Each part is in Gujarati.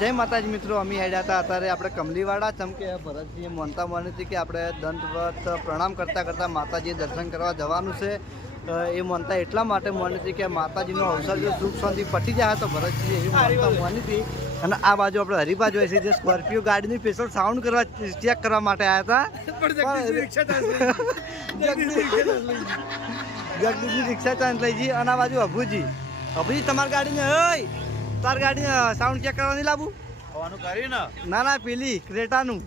જય માતાજી મિત્રો, અમે હેડ્યા હતા અત્યારે આપણે કમલીવાડા. ચમ કે ભરતજીએ મોનતા માની હતી કે આપણે દંતવત પ્રણામ કરતાં કરતાં માતાજીએ દર્શન કરવા જવાનું છે. એ મોનતા એટલા માટે માની હતી કે માતાજીનો અવસર જો સુખ શાંતિ પટી જાય તો ભરતજી એવી મોનતા માની હતી. અને આ બાજુ આપણે હરિભા જોઈએ છે જે સ્કોર્પિયો ગાડીની સ્પેશિયલ સાઉન્ડ કરવા ચેક કરવા માટે આવ્યા હતા. જગદીશની રિક્ષા ચાંદ લઈ જઈએ. અને આ બાજુ અભુજી તમારી ગાડીને તાર ગાડીને સાઉન્ડ ચેક કરવા નહીં લાવું કર્યું ને? ના ના, પેલી ક્રેટાનું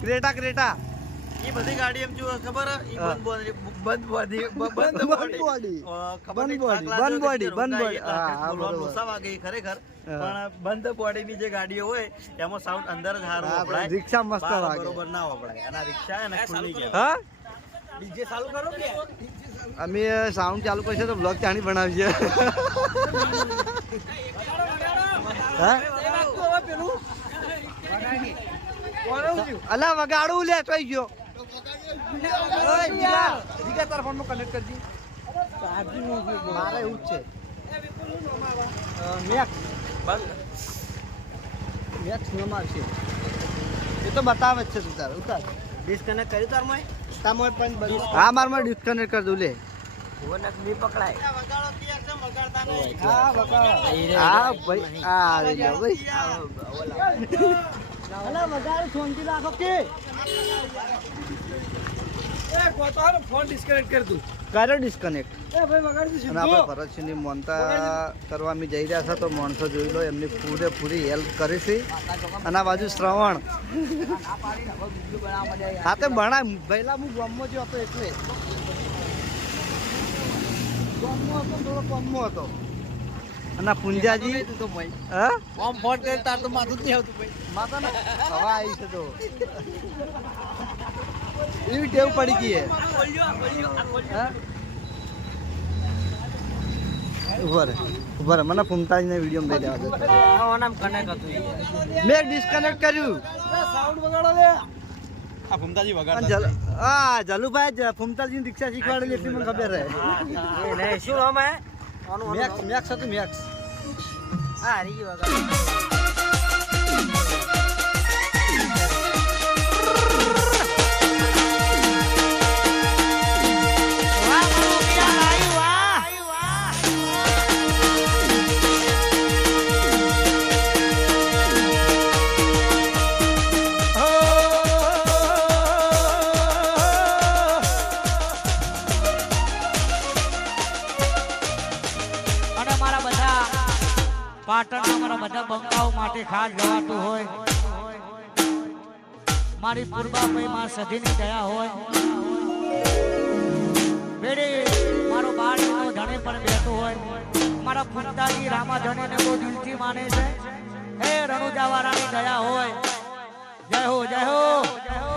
ક્રેટા એ બધી ગાડી એમ જો ખબર ખરેખર પણ બંધ બોડી ની જે ગાડીઓ હોય એમાં સાઉન્ડ અંદર જ સારું વપરાય. રિક્ષા મસ્ત બરોબર ના વપરાય. અને રિક્ષા એને ખુલ્લી ગયા. ડીજે ચાલુ કરો કે અમે સાઉન્ડ ચાલુ કરશે તો બ્લોગ ચાણી બનાવીએ. અલા વગાડું લે થઈ ગયો. તારા ફોન માં કનેક્ટ કરજી. મારે એવું જ છે. મેક્સ નામ આવશે એ તો બતાવે જ છે. તું તારે ઉતાર ડિસ્કનેક્ટ કર્યું તારમાં? હા, મારમાં ડિસ્કનેક્ટ કરી દઉં લે. પકડાય. હા ભાઈ, આ ભાઈ ફોન ડિસ્કનેક્ટ કરી દઉં. કરે ડિસ્કનેક્ટ. અને આપણે ભરતસિંહની મોનતા કરવા અમે જઈ રહ્યા છે તો માણસો જોઈ લો, એમની પૂરેપૂરી હેલ્પ કરી છે. અને આ બાજુ શ્રવણ હા તે ભણા પહેલા હું ગામમાં જો હતો એટલે ગામમાં હતો, થોડો ગામમાં હતો. અને પુંજાજી ફોન કરી તાર તો માથું જ નહીં આવતું ભાઈ. માતા ને હવા આવી છે તો એવી ટેવ પડી ગઈ હે. ઉભર મને ફૂમતાજીને વિડીયો લઈ લેવા દે. મેં ડિસ્કનેક્ટ કર્યું. સાઉન્ડ વગાડો લે. આ ફૂમતાજી વગાડતા. હા, જલુભાઈ ફૂમતાજીની રિક્ષા શીખવાડેલી એટલી મને ખબર રહે. શું અમે મેક્સ હતું મેક્સ. હા હરી વગાડો. પાટણના મારા બધા બંકાઓ માટે ખાસ ગવાતું હોય. મારી પૂર્વાભાઈ માં સધીની દયા હોય. બેડે મારો બાળનો ધણે પણ બેઠો હોય. મારા ફૂમતાજી રામા ધણીને બહુ દિલથી માને છે. હે રણુજાવાળાની દયા હોય. જય હો જય હો જય હો.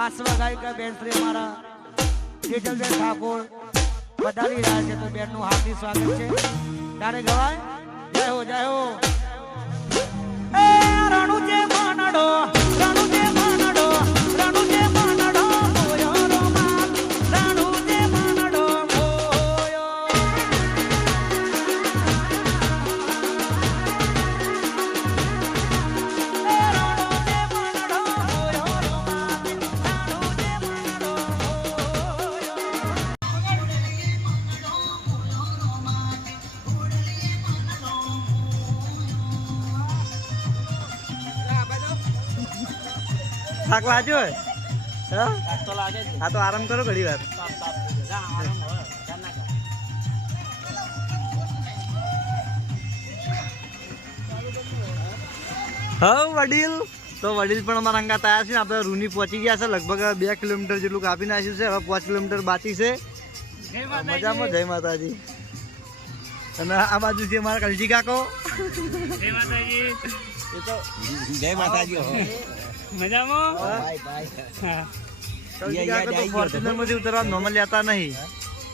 પાસવા ગાયિકા બેન શ્રી અમારા જેજલબેન ઠાકોર વધારી રહ્યા છે તો બેનનું હાર્દિક સ્વાગત છે. તારે ગવાય જય હો જય હો. એ રણુ જે માનડો રણુ જે માનડો રણુ જે માનડો થાક લાગ્યો હોય હા તો લાગે છે. હા તો આરામ કરો ઘડી વાર હા વડીલ તો વડીલ પણ અમારા અંગા તૈયાર છે ને આપણે રૂની પહોંચી ગયા છે લગભગ 2 કિલોમીટર જેટલું કાપી નાખ્યું છે હવે 5 કિલોમીટર બાકી છે મજામાં જય માતાજી અને આ બાજુ છે અમારા કલજી કાકો જય માતાજી એ તો જય માતાજી મજામાં કલજી કાકો તો ફોર્ચ્યુનર માંથી ઉતરવા નોર્મલ લેતા નહીં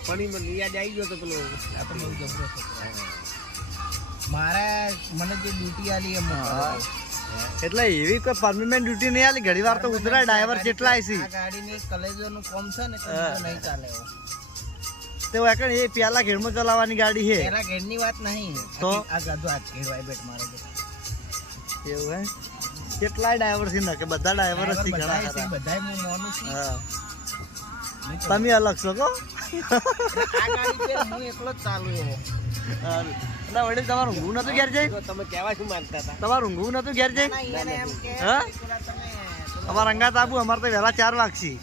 પણ યાદ આવી ગયો તો પેલો મારે મને જે ડ્યુટી આલી એમ એટલે એવી કોઈ પરમેનન્ટ ડ્યુટી નહીં આલી ઘણી વાર તો ઉતરાય ડ્રાઈવર જેટલા છે આ ગાડીની કલેજોનું કોમ છે ને તો નહીં ચાલે એવો. તે વાકણ એ પેલા ઘેરમાં ચલાવવાની ગાડી છે પેલા ઘેરની વાત નહીં તો? આ ગાધો આ ઘેરવાય બેટ મારે છે એવું હે કેટલાય ડ્રાઈવર છે ને કે બધા ડ્રાઈવર જ છે ઘણા બધાય છે, ખરા. બધાય હું માનું છું. હા તમે અલગ છો કો આ ગાડી પર હું એકલો જ ચાલુ એવો. ના વડીલ તમારું ઊંઘું નતું ઘેર જાય તમે કેવા શું માંગતા હતા તમારું ઊંઘું નતું ઘેર જાય ના, એને એમ કે હા? પેલા તમે અમારા અંગાત આબુ અમારે તો વહેલા 4 વાગશી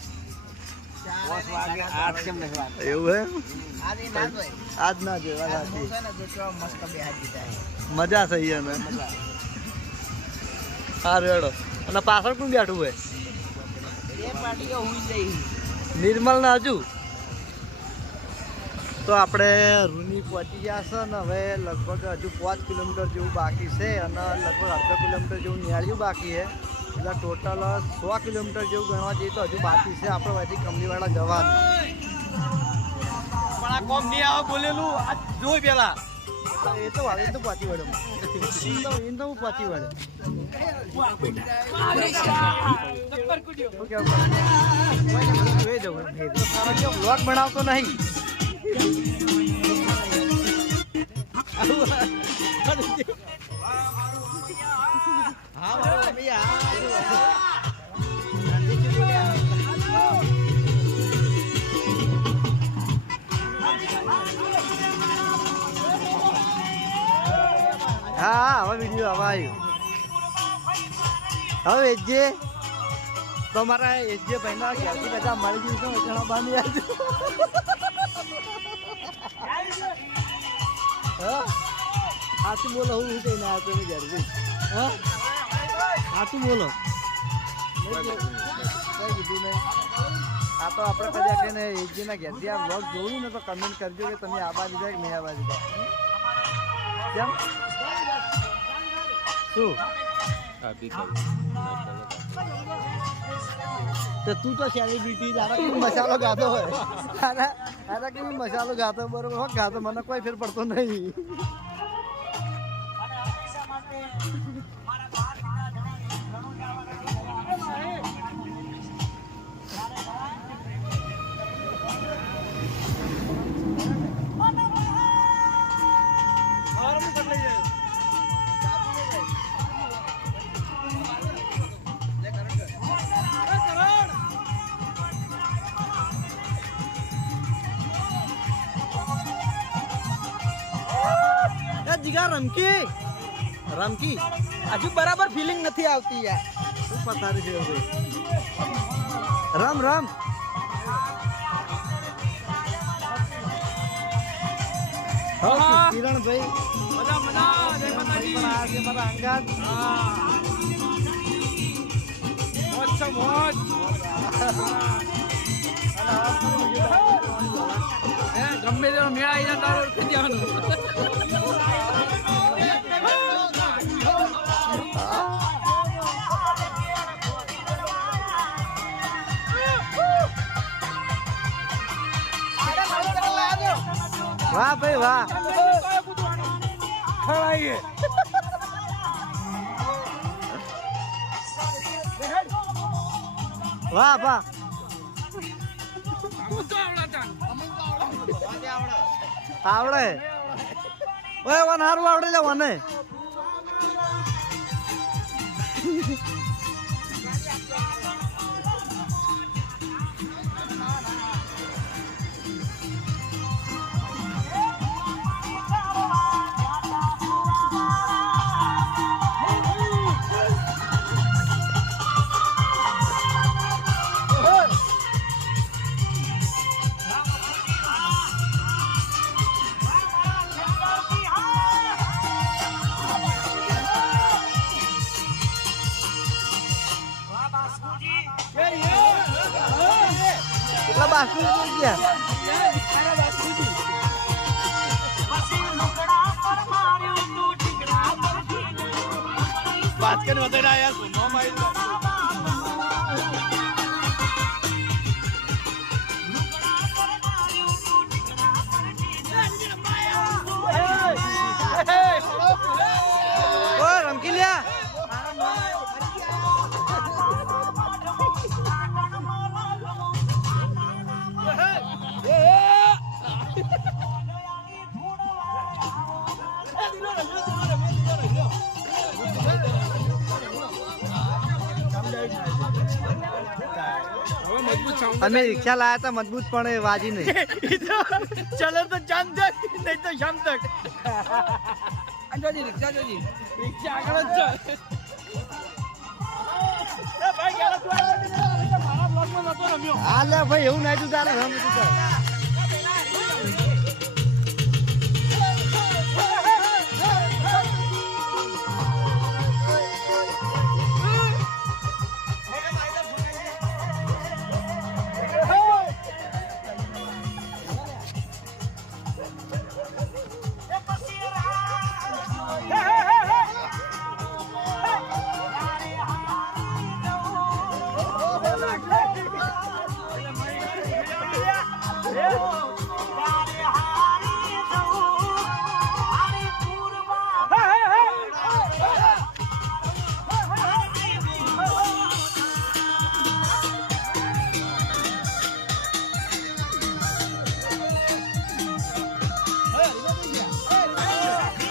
પાંચ વાગે આઠ કેમ નહીં વાગે એવું હે આજે ના જોય. આજ ના જોવા આ હું છે ને જો કેવા મસ્ત બેહાડી દીધા. મજા થઈ એને સારું હેડો અને પાછળ કોણ બેઠું હોય બે પાર્ટીઓ હુઈ જઈ. નિર્મલ ને હજુ તો આપણે રૂની પહોંચી ગયા છે ને હવે લગભગ હજુ 5 કિલોમીટર જેવું બાકી છે અને લગભગ અડધો કિલોમીટર જેવું નિહાળ્યું બાકી છે એટલે ટોટલ 100 કિલોમીટર જેવું ગણવા જઈએ તો હજુ બાકી છે આપણે અહીંથી કમલીવાડા જવાનું પણ આ કોમ નહીં આવે બોલેલું આ જોઈ પેલા એ તો હવે તો પહોંચી વળે એ તો હું પહોંચી વળે બ્લોગ બનાવતો નહીં હા હવે વિડીયો હવે આવ્યું હવે એજે તો મારા એજે ભાઈના ઘેરથી બધા મળી ગયું છે ઘણા બાંધી આવજો હા સાચું બોલો હું કહીને આવ્યો તમે ઘેરથી હા સાચું બોલો કઈ કીધું નહીં આ તો આપણે કદાચ કે ને એજેના ઘેરથી આ બ્લોગ જોયું ને તો કમેન્ટ કરજો કે તમે આ બાજુ જાય કે મેં આ બાજુ જાય કેમ શું તો તું તો સેલિબ્રિટી આના કેવી મસાલો ગાતો હોય આના કેવી મસાલો ગાતો બરોબર હો ગાતો મને કોઈ ફેર પડતો નહીં જીગા રમકી રમકી હજુ બરાબર ફિલિંગ નથી આવતી યાર. શું પથારી છે રમ રમ કિરણભાઈ મજા મજા જય માતાજી મારા અંગાત મોજ છે મોજ ગમે તેનો મેળા અહીંયા તારો ઓળખી દેવાનું વાહ ભાઈ વાહ ખવાઈએ વાહ વાહ આવડે ઓય વન હારું આવડે લે વને એટલા બાસ્કુ ગયા બાસ્કેટ વધારે આયા સુનો માઈલ ઓય રમકી લ્યા અમે રિક્ષા લાયા હતા મજબૂત પણ એ વાજી નહીં ચલો તો જામ તક નહીં તો શામ તક રિક્ષા જોજી રિક્ષા આગળ જ છે એ ભાઈ ગેલો તું મારા બ્લોગમાં નતો રમ્યો હા લે ભાઈ એવું નહીં તું તારે રમ તું તારે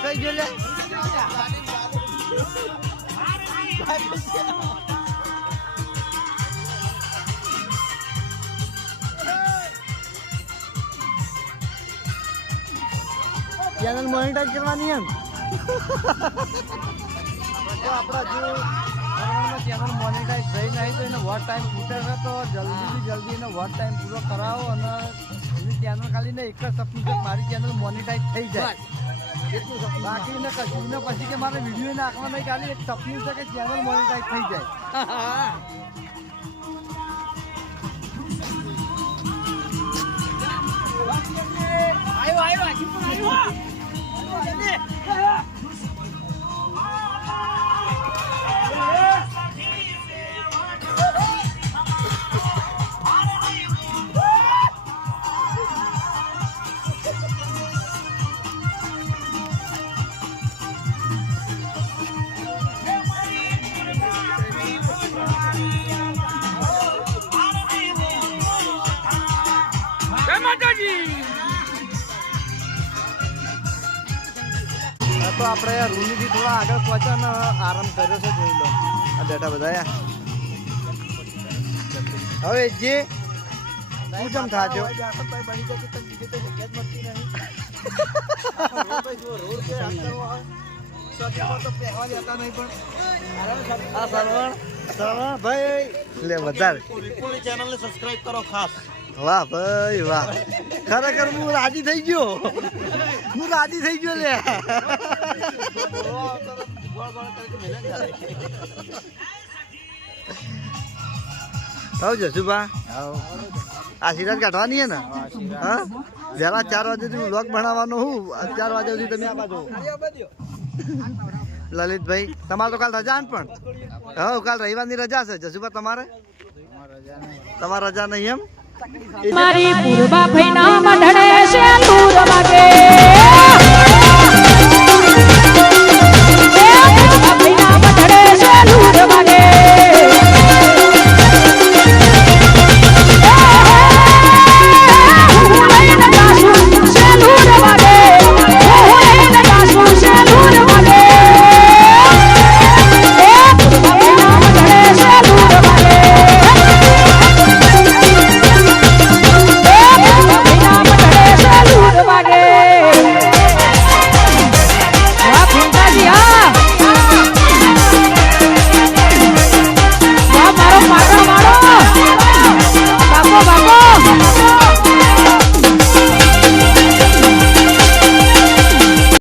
કઈ ગયો લે ચેનલ મોનિટાઈઝ કરવાની એમ તો આપણા જો ચેનલ મોનિટાઈઝ થઈ નહીં તો એનો વોટ ટાઈમ ખૂટે છે તો જલ્દી એનો વોટ ટાઈમ પૂરો કરાવો અને એની ચેનલ ખાલી ને એક જ સપનું છે મારી ચેનલ મોનિટાઈઝ થઈ જાય બાકી ને કશું ને પછી કે મારે વિડીયો નાખવા નહીં ખાલી એક સપનું છે કે ચેનલ મોનિટાઈઝ થઈ જાય તો આપણે રૂમીથી થોડા આગળ પહોંચ્યા ને આરામ કર્યો છે જોઈ લો આ બેઠા બધા હવે જે પૂજમ થાજો ભાઈ લે વધારે ચેનલને સબસ્ક્રાઇબ કરો ખાસ વાહ ભાઈ વાહ ખરેખર હું રાજી થઈ ગયો લે આવ જસુભા આશીર્વાદ કાઢવાની હે ને હા વહેલા 4 વાગે સુધી વ્લોગ બનાવવાનો હું 4 વાગ્યા સુધી તમે આ બાજુ લલિતભાઈ તમારે તો કાલ રજા ને પણ હા કાલ રવિવારની રજા છે જસુભા તમારે રજા નહીં એમ મારી પૂર્વા ભૈના મંડળે છે દૂર માગે